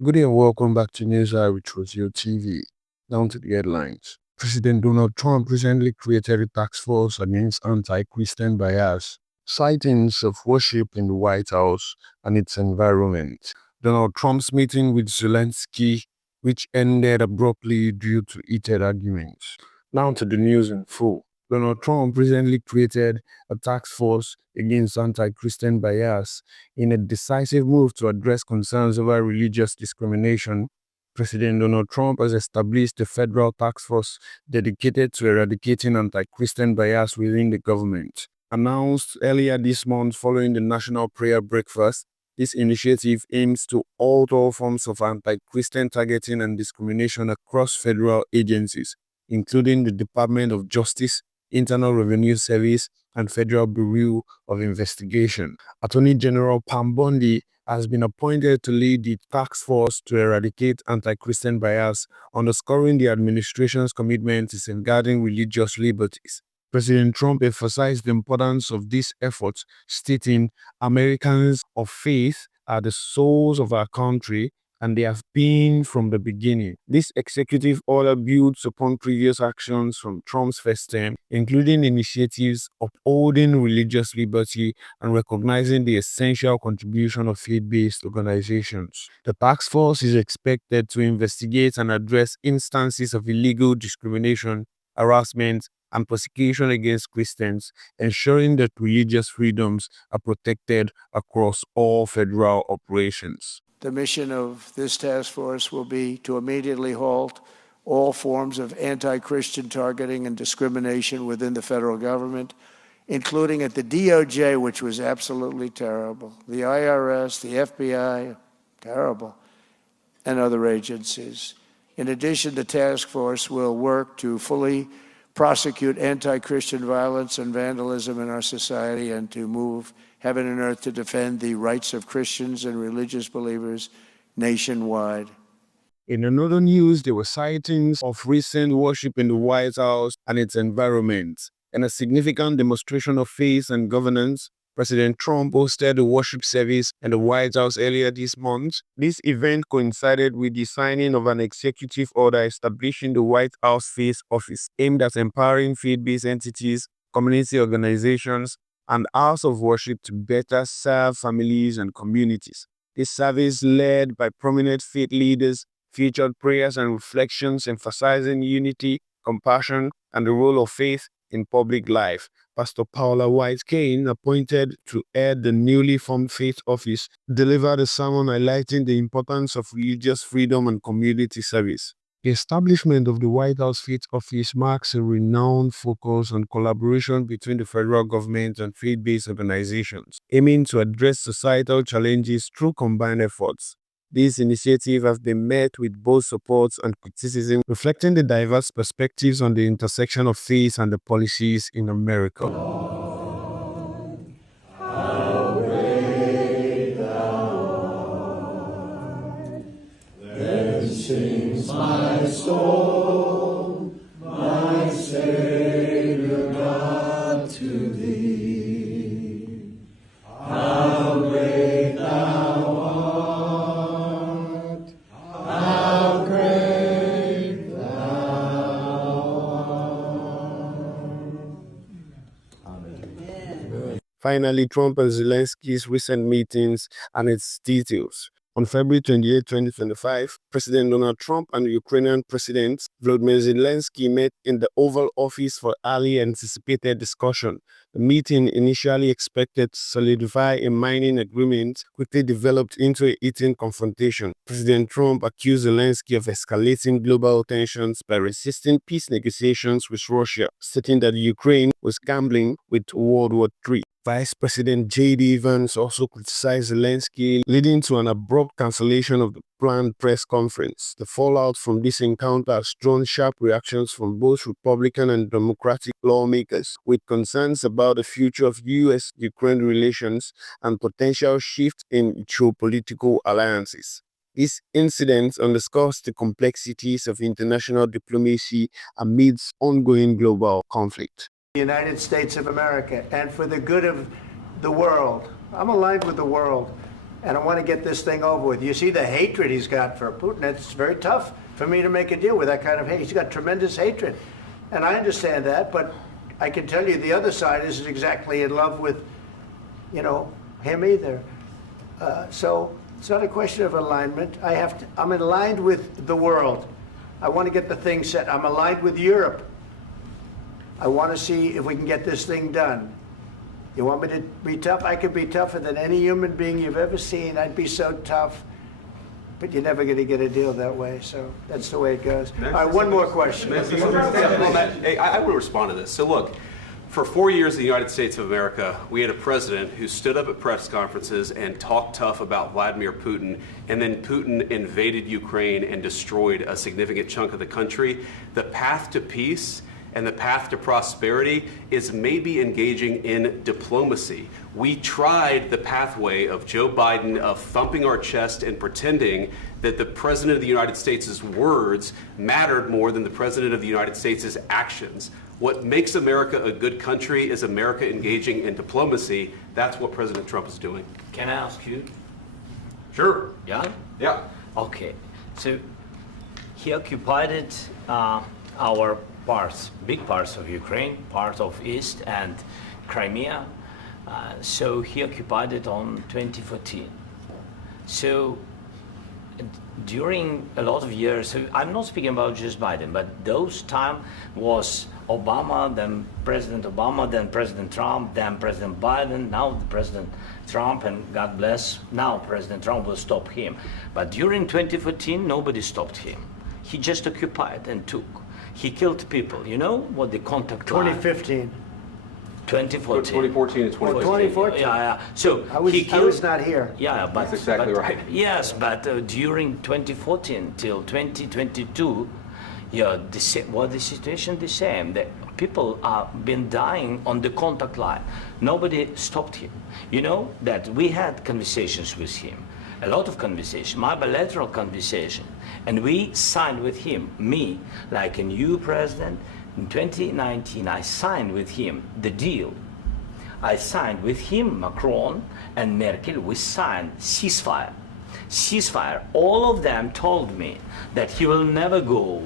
Good day and welcome back to News Eye with Rosio TV. Down to the headlines. President Donald Trump recently created a task force against anti-Christian bias, sightings of worship in the White House and its environment. Donald Trump's meeting with Zelensky, which ended abruptly due to heated arguments. Now to the news in full. Donald Trump recently created a task force against anti-Christian bias in a decisive move to address concerns over religious discrimination. President Donald Trump has established a federal task force dedicated to eradicating anti-Christian bias within the government. Announced earlier this month following the National Prayer Breakfast, this initiative aims to halt all forms of anti-Christian targeting and discrimination across federal agencies, including the Department of Justice, Internal Revenue Service, and Federal Bureau of Investigation. Attorney General Pam Bondi has been appointed to lead the task force to eradicate anti-Christian bias, underscoring the administration's commitment to safeguarding religious liberties. President Trump emphasized the importance of these efforts, stating, "Americans of faith are the souls of our country, and they have been from the beginning." This executive order builds upon previous actions from Trump's first term, including initiatives upholding religious liberty and recognizing the essential contribution of faith-based organizations. The task force is expected to investigate and address instances of illegal discrimination, harassment, and persecution against Christians, ensuring that religious freedoms are protected across all federal operations. The mission of this task force will be to immediately halt all forms of anti-Christian targeting and discrimination within the federal government, including at the DOJ, which was absolutely terrible, the IRS, the FBI, terrible, and other agencies. In addition, the task force will work to fully prosecute anti-Christian violence and vandalism in our society and to move heaven and earth to defend the rights of Christians and religious believers nationwide. In another news, there were sightings of recent worship in the White House and its environment. In a significant demonstration of faith and governance, President Trump hosted a worship service in the White House earlier this month. This event coincided with the signing of an executive order establishing the White House Faith Office, aimed at empowering faith-based entities, community organizations, and house of worship to better serve families and communities. This service, led by prominent faith leaders, featured prayers and reflections emphasizing unity, compassion, and the role of faith in public life. Pastor Paula White Kane, appointed to head the newly formed Faith Office, delivered a sermon highlighting the importance of religious freedom and community service. The establishment of the White House Faith Office marks a renowned focus on collaboration between the federal government and faith-based organizations, aiming to address societal challenges through combined efforts. These initiatives have been met with both support and criticism, reflecting the diverse perspectives on the intersection of faith and the policies in America. Then sings my soul, my Savior God, to thee. How great thou art, how great thou art. Amen. Finally, Trump and Zelensky's recent meetings and its details. On February 28, 2025, President Donald Trump and Ukrainian President Volodymyr Zelensky met in the Oval Office for highly anticipated discussion. The meeting, initially expected to solidify a mining agreement, quickly developed into a heated confrontation. President Trump accused Zelensky of escalating global tensions by resisting peace negotiations with Russia, stating that Ukraine was gambling with World War III. Vice President J.D. Vance also criticized Zelensky, leading to an abrupt cancellation of the planned press conference. The fallout from this encounter has drawn sharp reactions from both Republican and Democratic lawmakers, with concerns about the future of U.S.-Ukraine relations and potential shift in geopolitical alliances. This incident underscores the complexities of international diplomacy amidst ongoing global conflict. The United States of America, and for the good of the world. I'm aligned with the world. and I want to get this thing over with. You see the hatred he's got for Putin. It's very tough for me to make a deal with that kind of hate. He's got tremendous hatred, and I understand that, but I can tell you the other side isn't exactly in love with, him either. So it's not a question of alignment. I'm aligned with the world. I want to get the thing set. I'm aligned with Europe. I want to see if we can get this thing done. You want me to be tough? I could be tougher than any human being you've ever seen. I'd be so tough. But you're never going to get a deal that way. So that's the way it goes. All right, one more question. I would respond to this. So look, for 4 years in the United States of America, we had a president who stood up at press conferences and talked tough about Vladimir Putin, and then Putin invaded Ukraine and destroyed a significant chunk of the country. The path to peace and the path to prosperity is maybe engaging in diplomacy. We tried the pathway of Joe Biden of thumping our chest and pretending that the President of the United States' words mattered more than the President of the United States' actions. What makes America a good country is America engaging in diplomacy. That's what President Trump is doing. Can I ask you? Sure. Yeah? Yeah. Okay. So he occupied our parts, big parts of Ukraine, part of East and Crimea. So he occupied it on 2014. So during a lot of years, so I'm not speaking about just Biden, but those time was Obama, then President Obama, then President Trump, then President Biden, now President Trump, and God bless, now President Trump will stop him. But during 2014, nobody stopped him. He just occupied and took. He killed people. You know what the contact line? 2015. 2014. 2014 and 2014. 2014. Yeah. So I was not here. Yeah, but That's exactly right. Yes, but during 2014 till 2022, the situation the same. The people have been dying on the contact line. Nobody stopped him. You know that we had conversations with him, a lot of conversation, my bilateral conversation, and we signed with him, me, like a new president. In 2019, I signed with him the deal. I signed with him, Macron and Merkel, we signed ceasefire. Ceasefire. All of them told me that he will never go.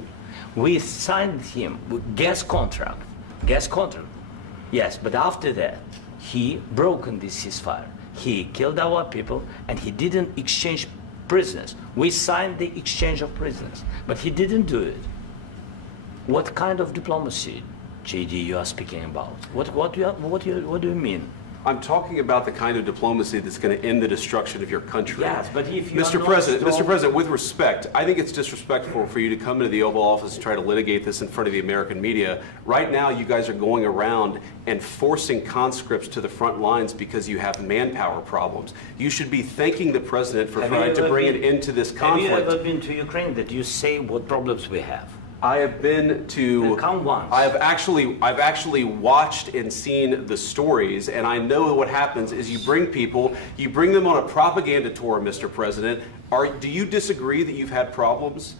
We signed him with gas contract. Gas contract. Yes, but after that, he broken this ceasefire. He killed our people and he didn't exchange prisoners. We signed the exchange of prisoners, but he didn't do it. What kind of diplomacy, JD, you are speaking about? What do you mean? I'm talking about the kind of diplomacy that's going to end the destruction of your country. Yes, but if you Mr. President, with respect, I think it's disrespectful for you to come into the Oval Office and try to litigate this in front of the American media. Right now, you guys are going around and forcing conscripts to the front lines because you have manpower problems. You should be thanking the President for trying to bring an end to this conflict. Have you ever been to Ukraine that you say what problems we have? I have been to. Come once. I've actually watched and seen the stories, and I know what happens is you bring them on a propaganda tour, Mr. President. Do you disagree that you've had problems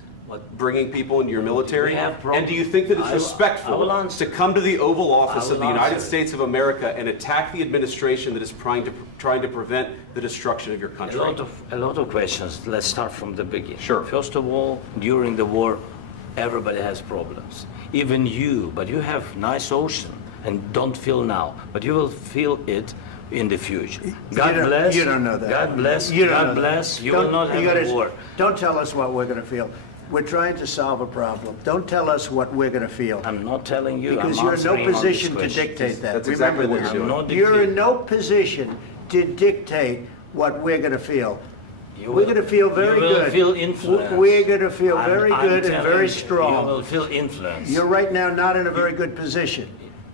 bringing people into your military? And do you think that it's respectful to come to the Oval Office of the United States of America and attack the administration that is trying to prevent the destruction of your country? A lot of questions. Let's start from the beginning. Sure. First of all, during the war, everybody has problems, even you, but you have nice ocean and don't feel now, but you will feel it in the future. God bless. You don't know that. God bless. You don't God know bless. that. You will not have a war. Don't tell us what we're going to feel. We're trying to solve a problem. Don't tell us what we're going to feel. I'm not telling you. Because I'm you're in no answering on this position to question. dictate that. That's exactly Remember what this. you're doing. You're in no position to dictate what we're going to feel. You We're going to feel very you will good. Feel influenced. We're going to feel very I'm good and telling very you, strong. You will feel influence. You're right now not in a very good position.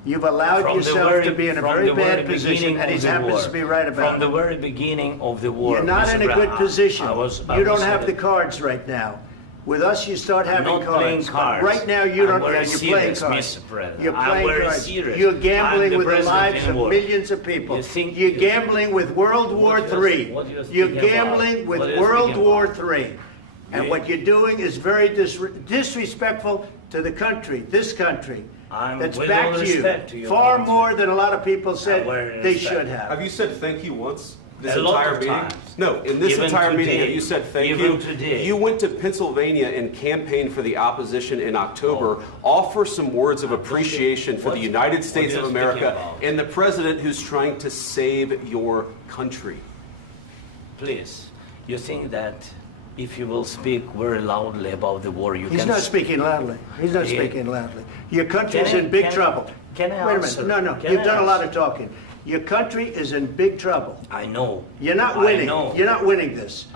You've allowed yourself to be in a very bad position, and he happens to be right about it. From the very beginning of the war. You're not in a good position. You don't have the cards. cards right now. With us, you start having not playing cards. cards. Right now, you don't. I'm very You're playing serious, cards. Mr. President. You're I'm playing very cards. serious. You're gambling I'm with the president lives in of war. millions of people. You think- You're gambling with World War III. what you're You're speaking gambling about? with What you're World speaking War about? III. And what you're doing is very disrespectful to the country, this country. That's with all backed respect to you your far country. more than a lot of people said Very they respect. should have. Have you said thank you once? This A lot entire of meeting? times. No, in this Even entire meeting, today. have you said thank Even you? today. You went to Pennsylvania and campaigned for the opposition in October. Offer some words of appreciation for the United States what of are you speaking America about? and the president who's trying to save your country. Please, you think that if you will speak very loudly about the war, you He's can... not speaking loudly. He's not Yeah. speaking loudly. Your country Can is I- in big can I- trouble. can I Wait a answer? minute. No, Can you've I done a lot answer? of talking. Your country is in big trouble. I know. You're not I winning. know. You're not winning this.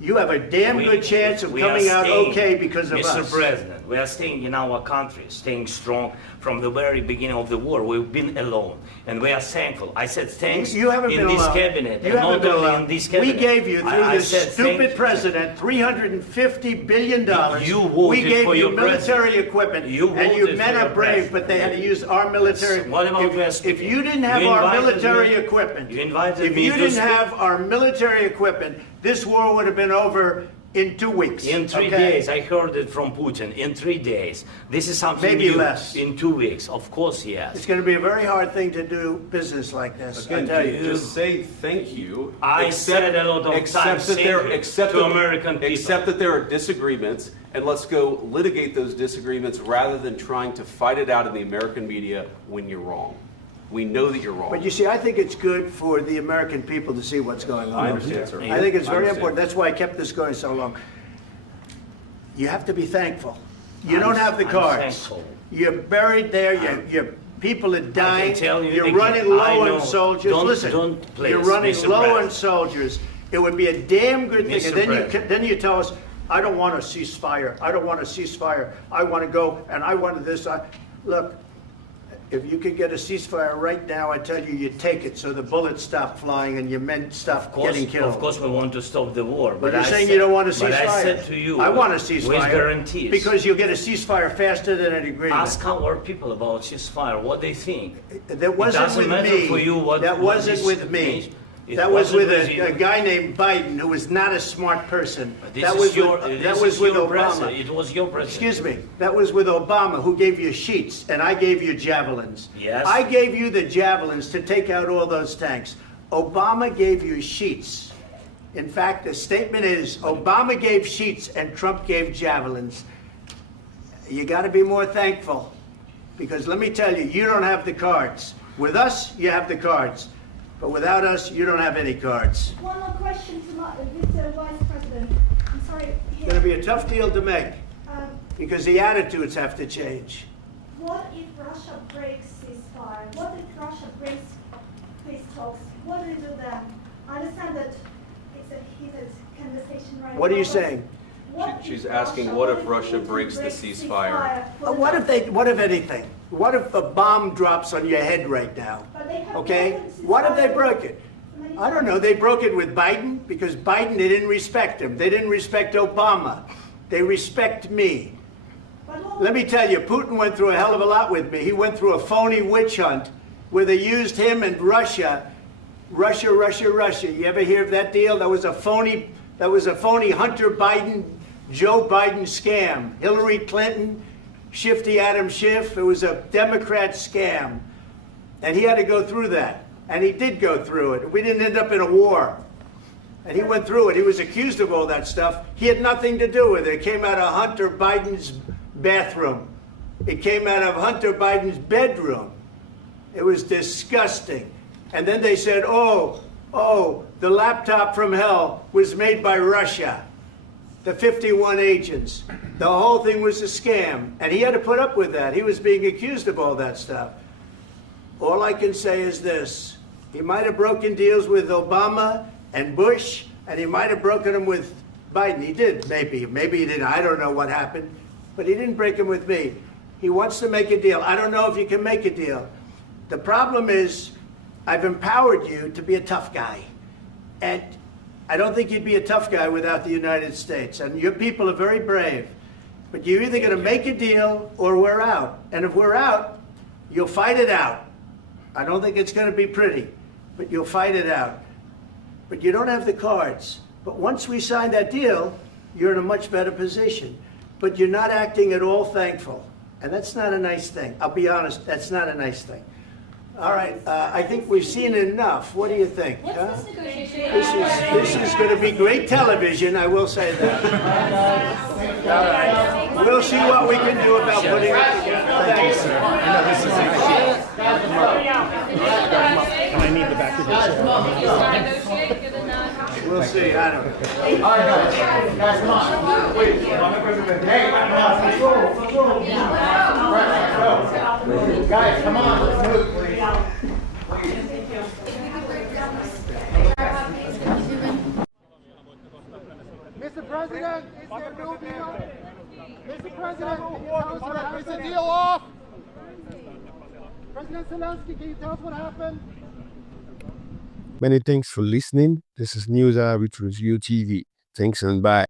You have a damn good chance of we are coming out staying, okay because of Mr. us. President, we are staying in our country, staying strong from the very beginning of the war. We've been alone, and we are thankful. I said thanks You haven't in been this alone. cabinet, You and haven't not been only alone. in this We cabinet. gave you, through I this said stupid thank you. president, $350 billion. You voted We gave for you your military president. equipment, You and you voted men for are your brave, but they had to use our military. What about If West you didn't have You our invited military me- equipment, you invited if me you to didn't speak- have our military equipment, this war would have been over in 2 weeks. In 3 okay? days, I heard it from Putin. In 3 days, this is something Maybe new. less. In 2 weeks, of course, yes. It's going to be a very hard thing to do business like this. I Again, tell you. just say thank you. I said a lot of except times that thank there, you except to that, American people. Except that there are disagreements, and let's go litigate those disagreements rather than trying to fight it out in the American media when you're wrong. We know that you're wrong. But you see, I think it's good for the American people to see what's going on. I understand, sir. I think it's I very understand. important. That's why I kept this going so long. You have to be thankful. You don't have the I'm cards. thankful. You're buried there. Your people are dying. tell you You're again, running I low know. on soldiers. Don't- Listen, don't, please, you're running Mr. low on President. soldiers. It would be a damn good thing. Mr. And then President. then you tell us, I don't want a ceasefire. I don't want a ceasefire. I want to go and I want this. Look, if you could get a ceasefire right now, I tell you, you take it so the bullets stop flying and your men stop getting killed. Of course, we want to stop the war. But you're I saying said- you don't want a ceasefire. But I said to you, I want a with ceasefire. guarantees. Because you'll get a ceasefire faster than an agreement. Ask our people about ceasefire, what they think. That wasn't doesn't with matter me. for you what- That what wasn't this with me. means. It That was wasn't with with a you. guy named Biden who was not a smart person. This That is was your, with, this that was is with your Obama. president. It was your president. Excuse me. That was with Obama, who gave you sheets, and I gave you javelins. Yes. I gave you the javelins to take out all those tanks. Obama gave you sheets. In fact, the statement is Obama gave sheets and Trump gave javelins. You got to be more thankful, because let me tell you, you don't have the cards. With us, you have the cards. But without us, you don't have any cards. One more question to Mr. Vice President. I'm sorry. It's going to be a tough deal to make, Um, because the attitudes have to change. what if Russia breaks ceasefire? What if Russia breaks peace talks? What do you do then? I understand that it's a heated conversation right now. What are you but saying? what She's if asking, Russia- what if Russia Putin breaks the ceasefire? for the What if anything? What if a bomb drops on your head right now? But they have Okay? broken What if they ceasefire broke it? many I don't know. They broke it with Biden because Biden, they didn't respect him. They didn't respect Obama. They respect me. But what- Let me tell you, Putin went through a hell of a lot with me. He went through a phony witch hunt where they used him and Russia. Russia. You ever hear of that deal? That was a phony Hunter Biden, Joe Biden scam. Hillary Clinton, Shifty Adam Schiff. It was a Democrat scam. And he had to go through that. And he did go through it. We didn't end up in a war. And he went through it. He was accused of all that stuff. He had nothing to do with it. It came out of Hunter Biden's bathroom. It came out of Hunter Biden's bedroom. It was disgusting. And then they said, oh, the laptop from hell was made by Russia. The 51 agents. The whole thing was a scam. And he had to put up with that. He was being accused of all that stuff. All I can say is this. He might have broken deals with Obama and Bush, and he might have broken them with Biden. He did, maybe. Maybe he didn't. I don't know what happened. But he didn't break them with me. He wants to make a deal. I don't know if you can make a deal. The problem is, I've empowered you to be a tough guy. And I don't think you'd be a tough guy without the United States. And your people are very brave. But you're either going to make a deal or we're out. And if we're out, you'll fight it out. I don't think it's going to be pretty, but you'll fight it out. But you don't have the cards. But once we sign that deal, you're in a much better position. But you're not acting at all thankful. And that's not a nice thing. I'll be honest, that's not a nice thing. All right, I think we've seen enough. What do you think? What's huh? this negotiation? This is going to be great television, I will say that. All right. We'll see what we can do about putting it together. Thank you, sir. I need the back of the We'll see. I don't know. Guys, come on. Wait, hey, guys, come on, let's move, please. Mr. President, is there no deal? Mr. President, can you tell us what happened? Is the deal off? President Zelensky, can you tell us what happened? Many thanks for listening. This is News Hour with Review TV. Thanks and bye.